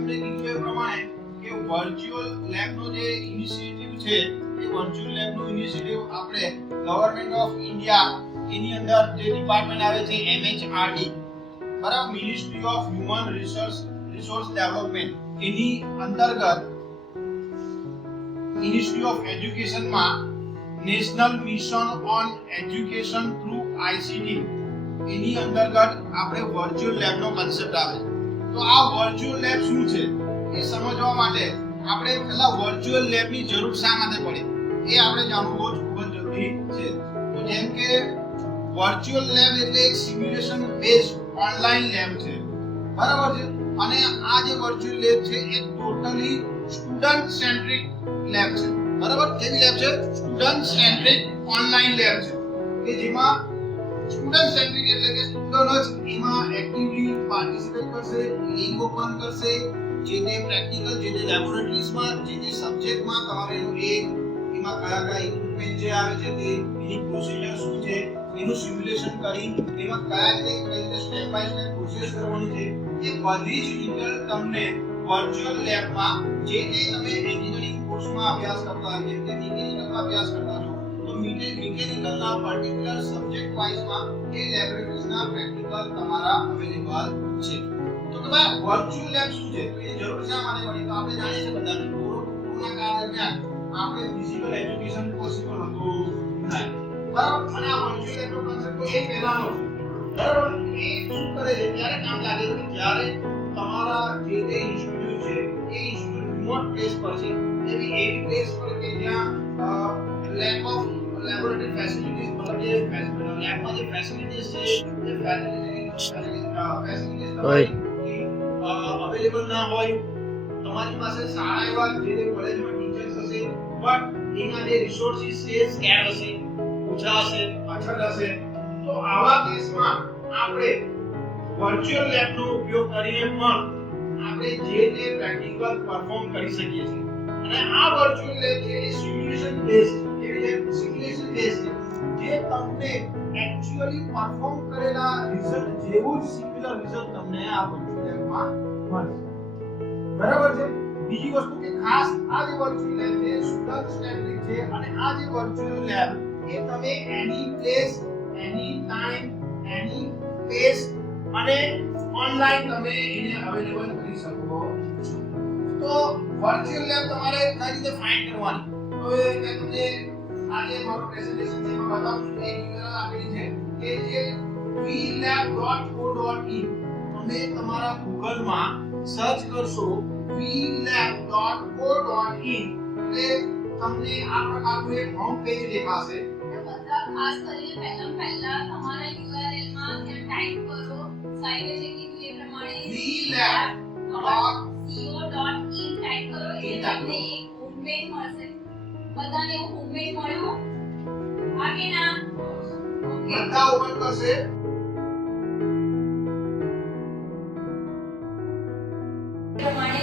તમને કીધું એ પ્રમાણે કે વર્ચ્યુઅલ લેબનો જે ઇનિશિયેટિવ છે એ વર્ચ્યુઅલ લેબનો ઇનિશિયેટિવ આપણે ગવર્નમેન્ટ ઓફ ઇન્ડિયા એની અંદર જે ડિપાર્ટમેન્ટ આવે છે MHRD બરાબર ministry of human resource development એની અંતર્ગત મિનિસ્ટ્રી ઓફ એજ્યુકેશન માં national mission on education through ICT એની અંતર્ગત આપણે વર્ચ્યુઅલ લેબનો કન્સેપ્ટ આવે છે. તો આ વર્ચ્યુઅલ લેબ શું છે એ સમજવા માટે આપણે પહેલા વર્ચ્યુઅલ લેબની જરૂર શા માટે પડે એ આપણે જાણવું ખૂબ જ જરૂરી છે. તો જેમ કે વર્ચ્યુઅલ લેબ એટલે એક સિમ્યુલેશન બેઝડ ઓનલાઈન લેબ છે બરાબર છે. અને આ જે વર્ચ્યુઅલ લેબ છે એ ટોટલી સ્ટુડન્ટ સેન્ટ્રિક લેબ છે બરાબર. કેવી લેબ છે? સ્ટુડન્ટ સેન્ટ્રિક ઓનલાઈન લેબ છે કે જેમાં સ્ટુડન્ટ સેન્ટ્રિક એટલે કે સ્ટુડન્ટ જ એમાં એક્ટિવલી પાર્ટિસિપેટ કરશે, લિંક ઓપન કરશે, જે તે પ્રેક્ટિકલ જે તે લેબોરેટરીઝમાં જે તે સબ્જેક્ટમાં તમારે એમાં કયા કયા ઇક્વિપમેન્ટ જે આવે છે તે એની પ્રોસિજર શું છે એનું સિમ્યુલેશન કરી એમાં કઈ રીતે સ્ટેપ બાય સ્ટેપ પ્રોસેસ કરવાની છે એ બધી જ ડિટેલ તમને વર્ચ્યુઅલ લેબમાં જે તે તમે એન્જિનિયરિંગ કોર્સમાં અભ્યાસ કરતા હોય જેમ કે મિકેનિકલમાં અભ્યાસ કરતા છો તો મિકેનિકલના પર્ટિક્યુલર સબ્જેક્ટ વાઇઝમાં એ લેબોરેટરીઝના પ્રેક્ટિકલ તમારા અવેલેબલ છે. તો કે ભાઈ વર્ચ્યુઅલ લેબ શું છે તો એ જરૂર શા માટે પડી તો આપણે જાણીએ છીએ બધાને કોરોના કાળ દરમિયાન આપણે ફિઝિકલ એજ્યુકેશન પોસિબલ હતું નહીં બરાબર. અને આ વર્ચ્યુઅલ લેબનો કોન્સેપ્ટ તો એ પહેલાનો છે બરાબર. એ શું કરે છે ત્યારે કામ લાગે છે જ્યારે તમારા જે તે ઇન્સ્ટિટ્યૂટ છે એ ઇન્સ્ટિટ્યૂટ રિમોટ પ્લેસ પર છે એવી પ્લેસ પર કે જ્યાં લેક ઓફ લેબોરેટરી ફેસિલિટીઝ મતલબ જે લેબમાં જે ફેસિલિટીઝ છે એ ફેસિલિટીઝ અવેલેબલ ના હોય. તમારી પાસે સારા એવા જે તે કોલેજમાં ટીચર્સ હશે બટ એના જે રિસોર્સિસ છે સ્કેર હશે, ઓછા હશે, અછત હશે. તો આવા કેસમાં આપણે વર્ચ્યુઅલ લેબનો ઉપયોગ કરીને પણ આપણે જે તે પ્રેક્ટિકલ પરફોર્મ કરી શકીએ છીએ. અને આ વર્ચ્યુઅલ લેબ છે એ સિમ્યુલેશન બેઝ એવી જે સિમ્યુલેશન બેઝ છે જે તમને એક્ચ્યુઅલી પરફોર્મ કરેલા રિઝલ્ટ જેવું જ સિમિલર રિઝલ્ટ તમને આ વર્ચ્યુઅલ લેબમાં મળશે બરાબર છે. બીજી વસ્તુ કે ખાસ આ જે વર્ચ્યુઅલ લેબ છે સ્ટુડન્ટ સેન્ટ્રિક છે અને આ જે વર્ચ્યુઅલ લેબ એ તમે એની પ્લેસ, એની ટાઈમ, એની સ્પેસ અને ઓનલાઈન તમે એને અવેલેબલ કરી શકો છો. તો વર્ચ્યુઅલ લેબ તમારે કઈ રીતે ફાઇન્ડ કરવાની તો એ મેં તમને આજે મારું પ્રેઝન્ટેશન છે એમાં બતાવું છું. એક URL આપેલી છે કે જે vlab.co.in તમે તમારા ગૂગલ માં સર્ચ કરશો vlab.co.in એટલે તમને આ પ્રકારનું એક હોમ પેજ દેખાશે. ખાસ કરીને પહેલા તમારા URL માં ત્યાં ટાઈપ કરો સાઈડે જે કીધું એ પ્રમાણે vlab.co.in ટાઈપ કરો એટલે તમને એક હોમ પેજ મળશે. બધાને હોમ પેજ મળ્યો આગે ના ઓકે બધા ઓપન કરશે. પ્રમાણે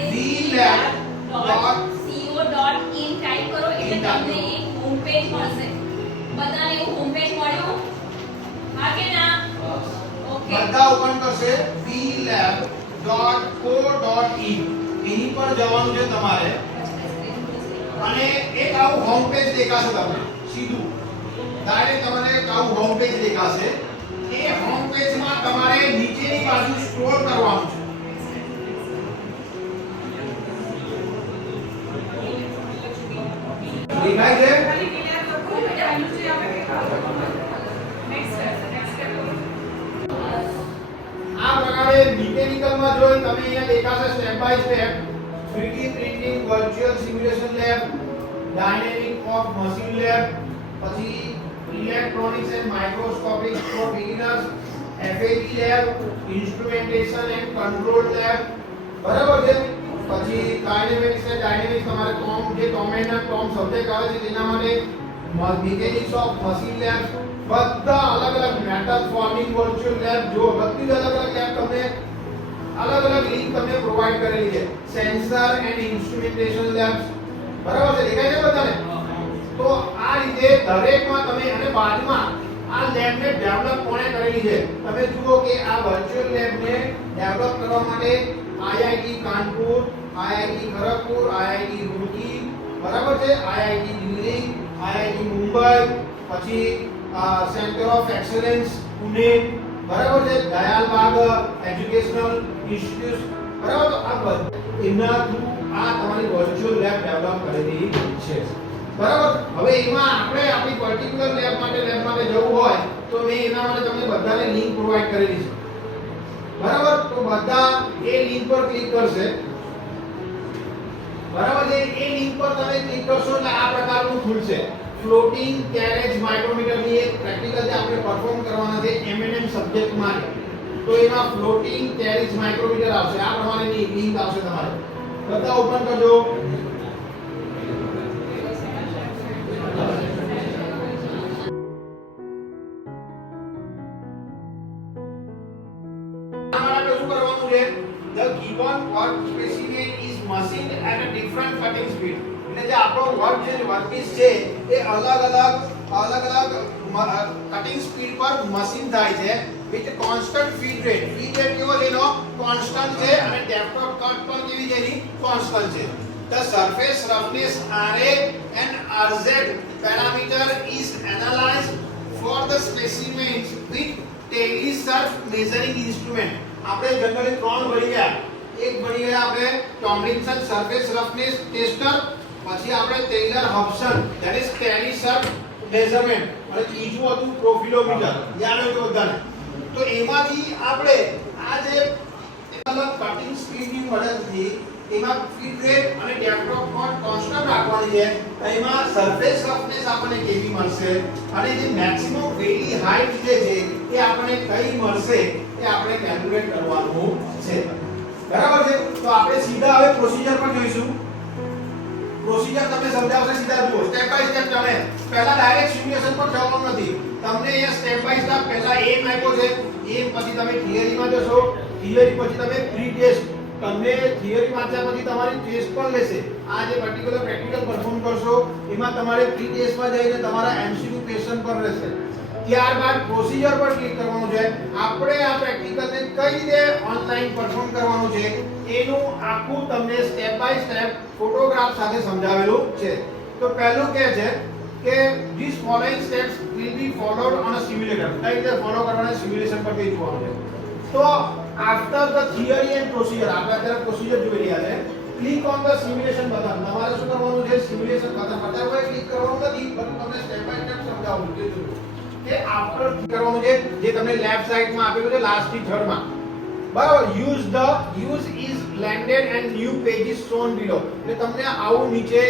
vlab.co.in ટાઈપ કરો એટલે તમને એક હોમ પેજ મળશે. બધાને હોમ પેજ મળ્યો આગે ના ઓકે બધા ઓપન કરશે vlab.co.in એની પર જવાનું છે તમારે અને એક આવું હોમ પેજ દેખાશે તમને સીધું ડાયરેક્ટ તમને એક આવું હોમ પેજ દેખાશે. એ હોમ પેજમાં તમારે નીચેની બાજુ સ્ક્રોલ કરવાનું છે. દેખાય છે? આ પ્રકારે મિકેનિકલમાં જોઈ તમે અહીંયા દેખાશે step by step 3D printing virtual simulation lab, dynamic of machine lab, પછી electronics and microscopic for beginners, FAT lab, instrumentation and control lab બરાબર છે. પછી ડાયનેમિક્સ એન્ડ ડાયનેમિક્સ તમારે ટોમ જે ટોમ એન્ડ ટોમ સબ્જેક્ટ આવે છે તેના માટે મિકેનિક્સ ઓફ મશીન લેબ બધા અલગ અલગ મેટલ ફોર્મિંગ વર્ચ્યુઅલ લેબ જો બધી અલગ અલગ લેબ તમને અલગ અલગ લિંક તમને પ્રોવાઈડ કરેલી છે. સેન્સર એન્ડ ઇન્સ્ટ્રુમેન્ટેશન લેબ્સ બરાબર છે દેખાય છે બધાને. તો આ રીતે દરેકમાં તમે અને બાદમાં આ લેબને ડેવલપ કોણે કરેલી છે તમે જુઓ કે આ વર્ચ્યુઅલ લેબને ડેવલપ કરવા માટે IIT Kanpur, IIT Kharagpur, IIT Roorkee, બરાબર છે, આઈઆઈટી દિલ્હી, આઈઆઈટી મુંબઈ, પછી સેન્ટર ઓફ એક્સેલન્સ પુણે, બરાબર છે, દયાલબાગ એજ્યુકેશનલ ઇન્સ્ટિટ્યૂટ, બરાબર. તો આ એમના થ્રુ આ તમારી વર્ચ્યુઅલ લેબ ડેવલપ કરેલી છે, બરાબર. હવે એમાં આપણે આપણી પર્ટિક્યુલર લેબ માટે જવું હોય તો મેં એના માટે તમને બધાને લિંક પ્રોવાઈડ કરેલી છે, બરાબર. તો બધા એ લિંક પર ક્લિક કરશે, બરાબર છે. એ લિંક પર તમે ક્લિક કરશો એટલે આ પ્રકારનું ખુલશે. ફ્લોટિંગ કેરેજ માઇક્રોમીટર ની એક પ્રેક્ટિકલ જે આપણે પરફોર્મ કરવાના છે M&M સબ્જેક્ટ માટે, તો એમાં ફ્લોટિંગ કેરેજ માઇક્રોમીટર આવશે. આ પ્રમાણેની લિંક આવશે તમારે. બધા ઓપન કરજો. The given work specimen is machined at a different cutting speed. એટલે જે આપણો વર્ક છે, વર્કપીસ છે, એ અલગ અલગ કટિંગ સ્પીડ પર મશીન થાય છે with constant feed rate. Feed rate કેવો છે એનો? કોન્સ્ટન્ટ છે, અને ડેપ્થ ઓફ કટ પણ કેવી છે એની? કોન્સ્ટન્ટ છે. The surface roughness RA and RZ parameter is analyzed for the specimens with telesurf measuring instrument. આપણે જનરલી ત્રણ ભણી ગયા. એક ભણી ગયા આપણે ટોમલિન્સન સરફેસ રફનેસ ટેસ્ટર, પછી આપણે ટેલર હબસન ધેટ ઇઝ ટેલિસર્ફ મેઝરમેન્ટ, અને ત્રીજું હતું પ્રોફિલોમીટર. યાદ હોય તો બધાને. તો એમાંથી આપણે આ જે અલગ કટિંગ સ્પીડની મદદથી એમાં ફીડ રેટ અને ડેપ્થ ઓફ કટ કોન્સ્ટન્ટ રાખવાની છે. એમાં સરફેસ રફનેસ આપણને કેવી મળશે, અને જે મેક્સિમમ વેલી હાઈટ જે છે એ આપણને કઈ મળશે એ આપણે કેલ્ક્યુલેટ કરવાનું છે, બરાબર છે. તો આપણે સીધા હવે પ્રોસિજર પર જોઈશું. પ્રોસિજર તમને સમજાવશે, સીધા જુઓ સ્ટેપ બાય સ્ટેપ. તમે પહેલા ડાયરેક્ટ સિમ્યુલેશન પર જવાનું નથી. તમને અહીંયા સ્ટેપ બાય સ્ટેપ પહેલા એમ આપ્યો છે, એમ પછી તમે થિયરીમાં જશો, થિયરી પછી તમે પ્રી ટેસ્ટ. તમને થિયરી વાંચ્યા પછી તમારી ટેસ્ટ પણ લેશે. આ જે પર્ટિક્યુલર પ્રેક્ટિકલ પરફોર્મ કરશો એમાં તમારે પ્રી ટેસ્ટમાં જઈને તમારા MCQ ક્વેશ્ચન પણ રહેશે. ત્યારબાદ પ્રોસિજર પર ક્લિક કરવાનું છે. આપણે આ પ્રેક્ટિકલને કઈ રીતે ઓનલાઈન પરફોર્મ કરવાનું છે એનું આખું તમને સ્ટેપ બાય સ્ટેપ ફોટોગ્રાફ સાથે સમજાવેલું છે. તો પહેલું કહે છે કે these following steps will be followed on a simulator. કઈ રીતે ફોલો કરવાના સિમ્યુલેશન પર કઈ જોવાનું છે. તો after the theory and procedure, આપણે અત્યારે પ્રોસિજર જોઈ રહ્યા છે. Click on the simulation button. તમારે શું કરવાનું છે? સિમ્યુલેશન બટન પર ક્લિક કરવાનું નથી, પણ તમને સ્ટેપ બાય સ્ટેપ સમજાવું છું કે આફ્ટર કરવાનું છે જે તમને લેફ્ટ સાઈડમાં આપેલું છે લાસ્ટ થી થર્ડ માં, બરાબર. Use is landed and new page is shown below. એટલે તમને આવું નીચે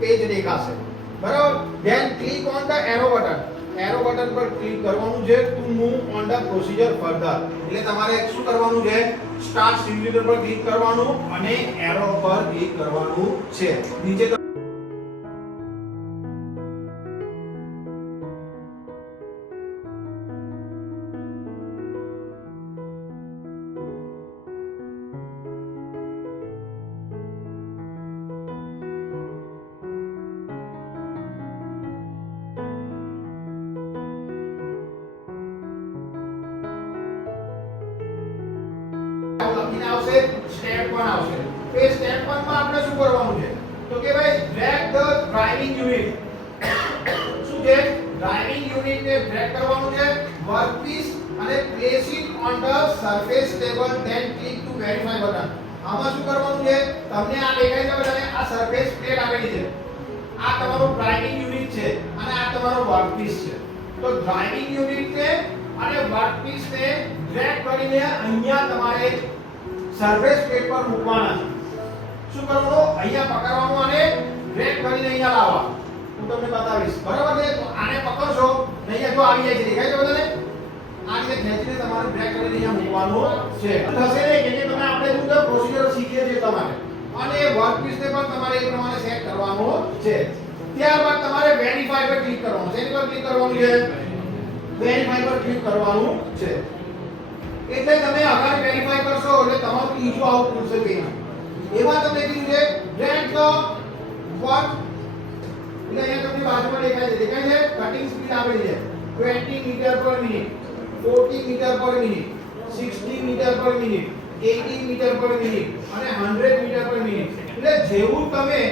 પેજ દેખાશે, બરાબર. Then click on the arrow button. Arrow button પર ક્લિક કરવાનું છે to move on the procedure further. એટલે તમારે શું કરવાનું છે? સ્ટાર્ટ સિમ્યુલેટર પર ક્લિક કરવાનું અને એરો પર ક્લિક કરવાનું છે. નીચે લખીને આવશે સ્ટેપ 1 આવશે. તો એ સ્ટેપ 1 માં આપણે શું કરવાનું છે? તો કે ભાઈ ડ્રેગ ધ ડ્રાઇવિંગ યુનિટ. શું છે? ડ્રાઇવિંગ યુનિટ ને ડ્રેગ કરવાનું છે વર્કપીસ અને place it on the surface table, then click to verify button. આમાં શું કરવાનું છે? તમને આ દેખાય છે બધાને? આ સરફેસ પ્લેટ આપેલી છે. આ તમારું ડ્રાઇવિંગ યુનિટ છે અને આ તમારો વર્કપીસ છે. તો ડ્રાઇવિંગ યુનિટ ને અને વર્કપીસ ને ડ્રેગ કરીને અહીંયા તમારે સરફેસ પ્લેટ પર મૂકવાના છે. શું કરવાનું? અહીંયા પકડવાનું અને ડ્રેગ કરીને અહીંયા લાવવા. હું તમને બતાવીશ, બરાબર છે. તો આને પકડશો ને અહીંયા જો આવી જાય છે, દેખાય છે બધાને? આ રીતે ખેંચીને તમારે ડ્રેગ કરીને અહીંયા મૂકવાનું છે. થશે ને કે જે તમે આપણે શું પ્રોસિજર શીખીએ છીએ તમારે, અને વર્કપીસ ને પણ તમારે એ પ્રમાણે સેટ કરવાનું છે. ત્યારબાદ તમારે વેરીફાઈ પર ક્લિક કરવાનું છે. એની પર ક્લિક કરવાનું છે, વેરીફાઈ પર ક્લિક કરવાનું છે. એટલે તમે આગળ વેરીફાઈ કરશો એટલે તમારું ત્રીજું આઉટપુટ છે પેજ. એમાં તમને કીધું છે ડ્રેગ ધ વર્ક. એટલે અહીંયા તમને બાજુમાં દેખાય છે, કટિંગ સ્પીડ આપેલી છે 20 metre per minute, 40 metre per minute, 60 metre per minute, 80 metre per minute અને 100 મીટર પર મિનિટ. એટલે જેવું તમે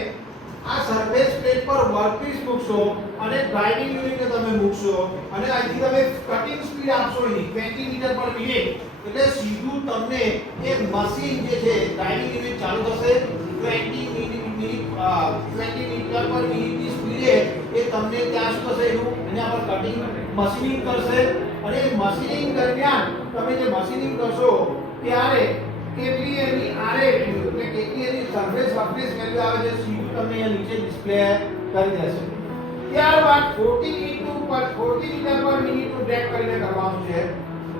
આ સરફેસ પ્લેટ પર વર્કપીસ મૂકશો અને ગ્રાઇન્ડિંગ યુનિટને તમે મૂકશો અને અહીંથી તમે કટિંગ સ્પીડ આપશો એની 20 મીટર પર મિનિટ, એટલે સીધું તમને એ મશીન જે છે ગ્રાઇન્ડિંગ યુનિટ ચાલુ થશે 20 મીટર પર મિનિટની સ્પીડે એ તમને ત્યાં શું થશે એનું એના પર કટિંગ મશીનિંગ કરશે અને મશીનિંગ દરમિયાન તમે જે મશીનિંગ કરશો ત્યારે કેટલી એની આરએ વેલ્યુ એટલે કેટલી એની સરફેસ રફનેસ વેલ્યુ આવે છે સીધું તમને અહીંયા નીચે ડિસ્પ્લે કરી દેશે. ત્યારબાદ 40 મીટર પર મિનિટનું ડ્રેગ કરીને કરવાનું છે.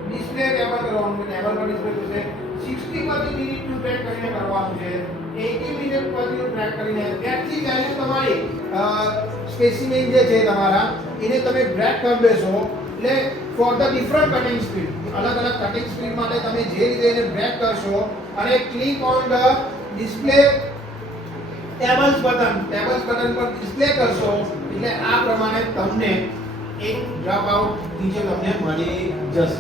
ડિસ્પ્લે ટેબલ કરવાનું છે, ટેબલ પર ડિસ્પ્લે થશે. 60 પ્રતિ મિનિટનું ડ્રેગ કરીને કરવાનું છે. 80 મિનિટ પ્રતિનું ટ્રેક કરીને ત્યાંથી વેલ્યુ તમારી સ્પેસિમેન જે છે તમારા એને તમે ડ્રેગ કરી દેશો એટલે for the different cutting speed અલગ અલગ કટિંગ સ્પીડ માટે તમે જે રીતે એને ડ્રેગ કરશો અને click on the display tables button પર ડિસ્પ્લે કરશો એટલે આ પ્રમાણે તમને એક ડ્રોપ આઉટ નીચે તમને મળી જશે,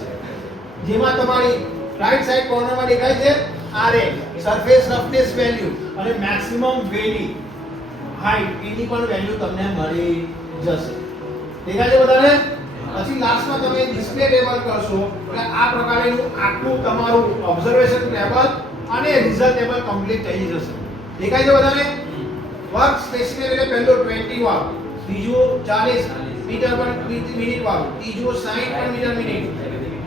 જેમાં તમારી રાઈટ સાઈડ કોર્નરમાં દેખાય છે RA સરફેસ રફનેસ વેલ્યુ અને મેક્સિમમ વેલી હાઈટ એની પણ વેલ્યુ તમને મળી જશે. દેખાય છે બધાને? પછી લાસ્ટમાં તમે ડિસ્પ્લે ટેબલ કરશો એટલે આ પ્રકારેનું આખું તમારું ઓબ્ઝર્વેશન ટેબલ અને રિઝલ્ટ ટેબલ કમ્પ્લીટ થઈ જશે. દેખાય છે બધાને? વર્ક સ્પેસિમેન એટલે પહેલો 20 વાળો, બીજું 40 મીટર પર મિનિટ વાળો, ત્રીજું 60 પર મીટર મિનિટ,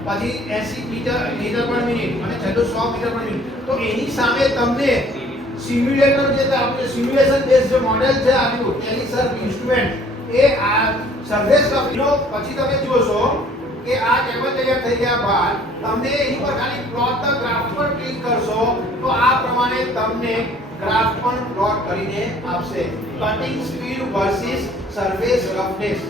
પછી 80 મીટર પર મિનિટ અને છેલ્લું 100 મીટર પર મિનિટ. તો એની સામે તમને સિમ્યુલેટર જે આપણે સિમ્યુલેશન બેઝ જે મોડેલ છે આવ્યું ટેલિસર્ફ ઇન્સ્ટ્રુમેન્ટ એ આ સરફેસ રફનો પછી તમે જોશો કે આ ટેબલ તૈયાર થઈ ગયા બાદ તમને એની પર ખાલી પ્લોટ ધ ગ્રાફ પર ક્લિક કરશો તો આ પ્રમાણે તમને ગ્રાફ પણ પ્લોટ કરીને આપશે. Cutting speed versus surface roughness.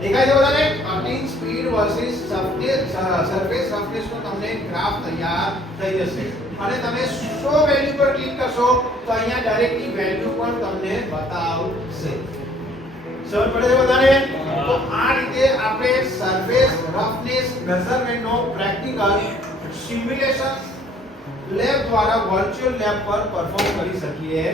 દેખાય છે બધાને? Cutting speed versus surface roughness નો તમને ગ્રાફ તૈયાર થઈ જશે અને તમે 100 વેલ્યુ પર ક્લિક કરશો તો અહીંયા ડાયરેક્ટલી વેલ્યુ પણ તમને બતાવશે. સમજ પડે છે બધાને? તો આ રીતે આપણે સરફેસ રફનેસ મેઝરમેન્ટ નો પ્રેક્ટિકલ સિમ્યુલેશન લેબ દ્વારા વર્ચ્યુઅલ લેબ પર પરફોર્મ કરી શકીએ